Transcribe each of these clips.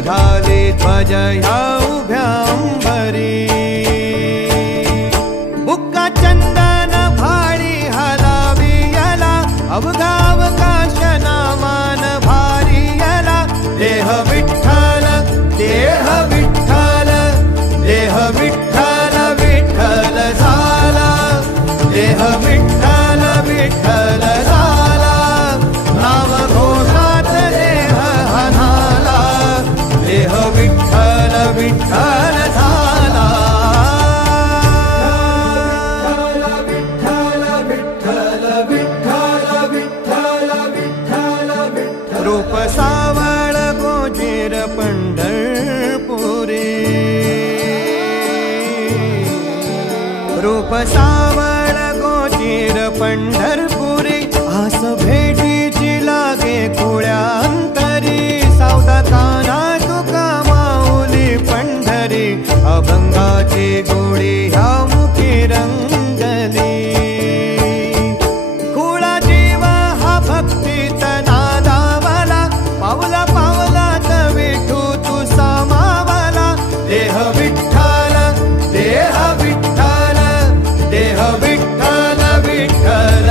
घाली ध्वज ह्या उभ्या अंबरी बुक्का चंदन भाळी हलावी याला अवघा अवकाश नामान भारी याला देह विठ्ठल देह विठ्ठल देह विठ्ठल विठ्ठल झाला देह विठ्ठल विठ्ठल झाला नाम घोषात देह हनाला देह विठ्ठल विठ्ठल झाला विठ्ठल विठ्ठल विठ्ठल विठ्ठल विठ्ठल विठ्ठल रूप सावळ गोजीर पंढरपुरी रूप सावळ गोजीर पंढरपुरी आस भेटीची लागे खुळ्या अंतरी सावधा काना तुका माऊली पंढरी अभंगाची गोळी ह्या मुखी रंगली खुळा जीव हा भक्तीत नादावला पावला पावलात विठू तू सामावला देह विठ्ठल देह विठ्ठल देह विठ्ठल विठ्ठल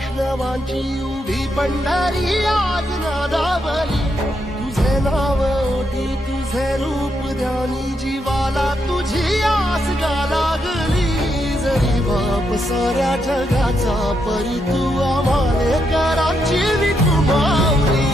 वैष्णवांची उभी पंढरी आज नादावली तुझे नाव ओठी तुझे रूप ध्यानी जीवाला तुझी आस गा लागली जरी बाप साऱ्या जगाचा परी तू आम्हाले कराची विठुमावली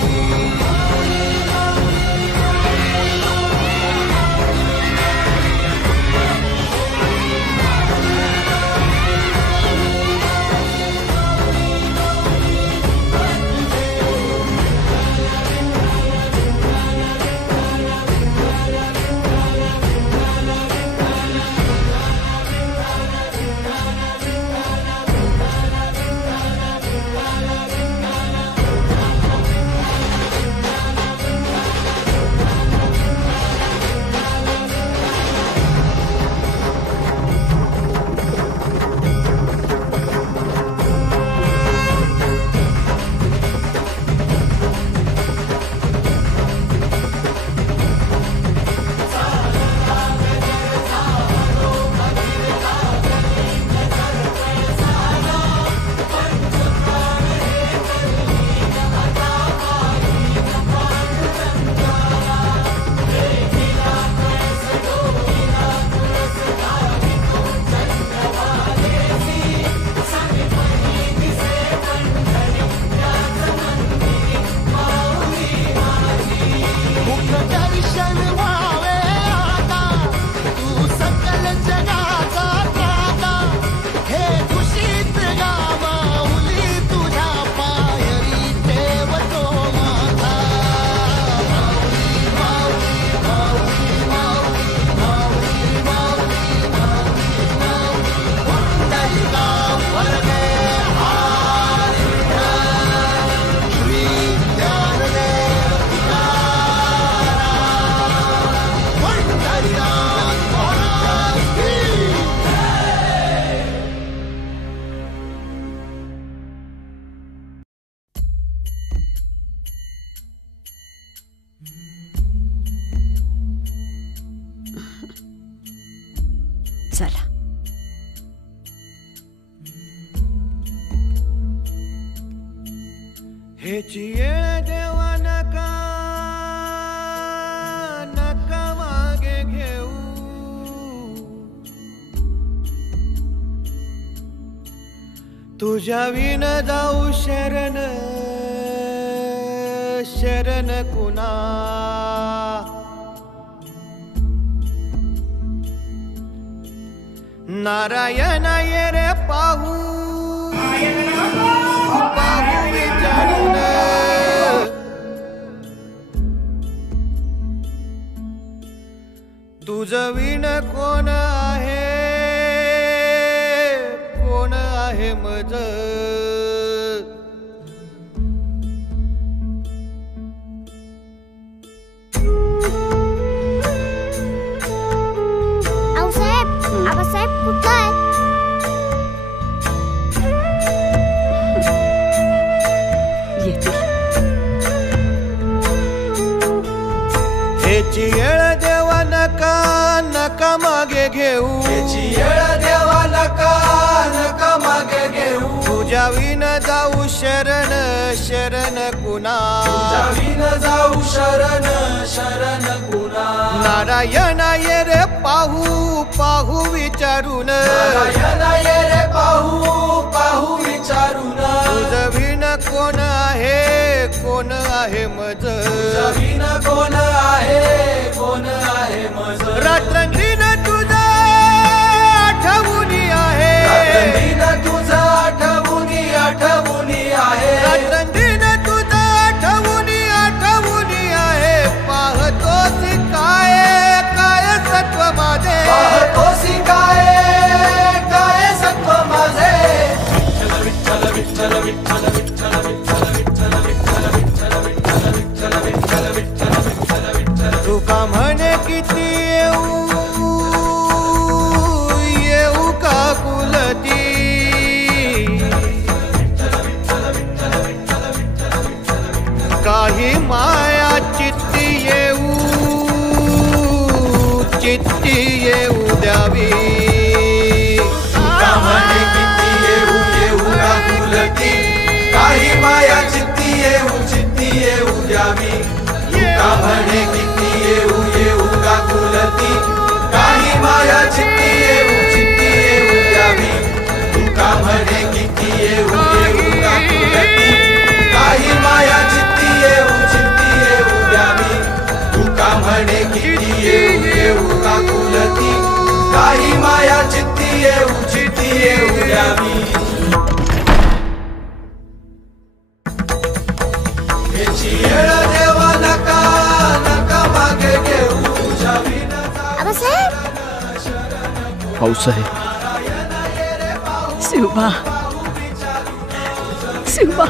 चला हेची येळ देवा नका नका मागे घेऊ तुझ्या विन जाऊ शरण शरण कुणा नारायण ये रे पाहू पाहू विचारून तुझ विण कोण आहे मज आबासाहेब कुठं आहे? हेची येळ देवा नका नका मागे घेऊ हेची येळ देवा नका नका मागे घेऊ तुझ्या विन जाऊ शरण शरण कुणा तुझ्या विन जाऊ शरण शरण कुणा नारायण ये रे पाहू पाहू विचारून नारायण ये रे पाहू पाहू विचारून तुझ विन कोण आहे मज तुझ्या विन कोण आहे मज रात्रंदिन तुझा आठवणी आहे रात्रंदिन तुझा आठवणी आहे रात्रंदिन तुझा आठवणी आहे पाहतोस काय सत्व माझे पाहतोसी काय सत्व माझे विठ्ठल विठ्ठल विठ्ठल विठ्ठल विठ्ठल विठ्ठल विठ्ठल विठ्ठल विठ्ठल विठ्ठल विठ्ठल विठ्ठल विठ्ठल तुका म्हणे किती येऊ हौस आहे. शिवबा, शिवबा,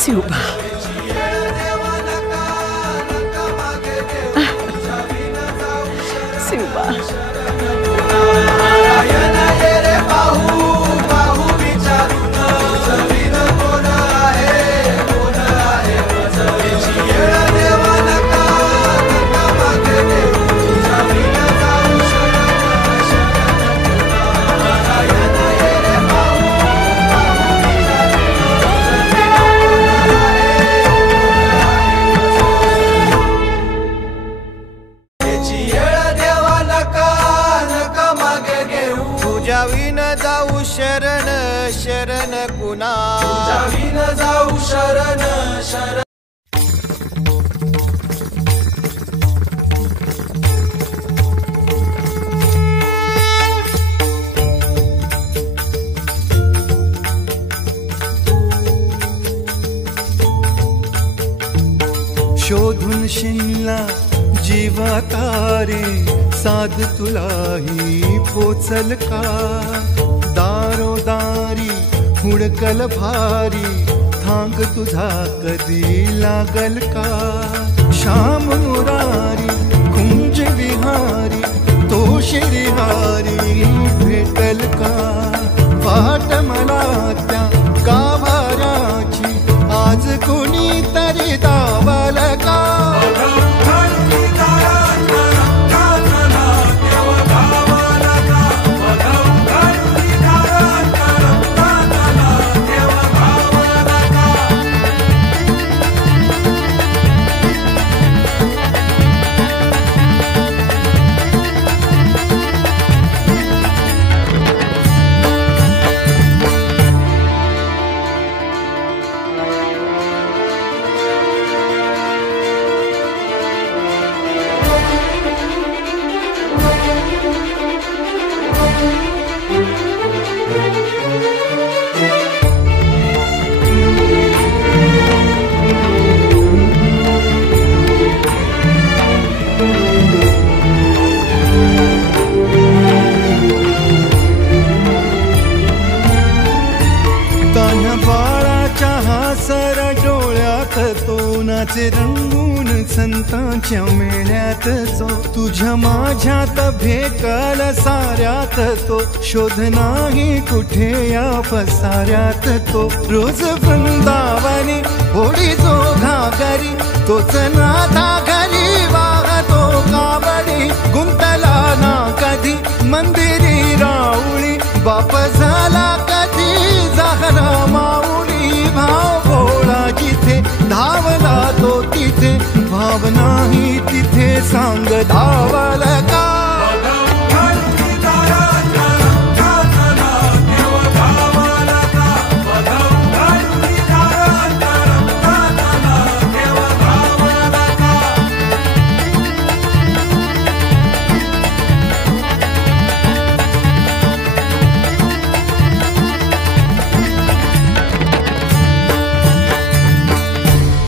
शिवबा. शिवबा. जाऊ शरण शरण कुणा जाऊ शरण शरण. शोधून शिनला जीवा तारे साध तुलाही पोचल का. दारोदारी हुडकल भारी थांग तुझा कधी लागल का. श्याम मुरारी कुंज विहारी तो शिरिहारी भेटल का. वाट मला त्या गाभाऱ्याची आज कोणी तरी दावल का. तोनाचे रंगून संतांच्या मेळ्यात जो तुझ्या माझ्यात भेकल साऱ्यात तो शोध नाही कुठे या पसाऱ्यात तो. रोज वृंदावनी होडी जो घागरी तोच नाथा घरी वाहतो कावडी. गुंतला ना कधी मंदिरी राऊळी बाप झाला कधी जाहरा माऊली. भाव भोळा जिथे धावला तो तिथे भाव नाही तिथे सांग धाव.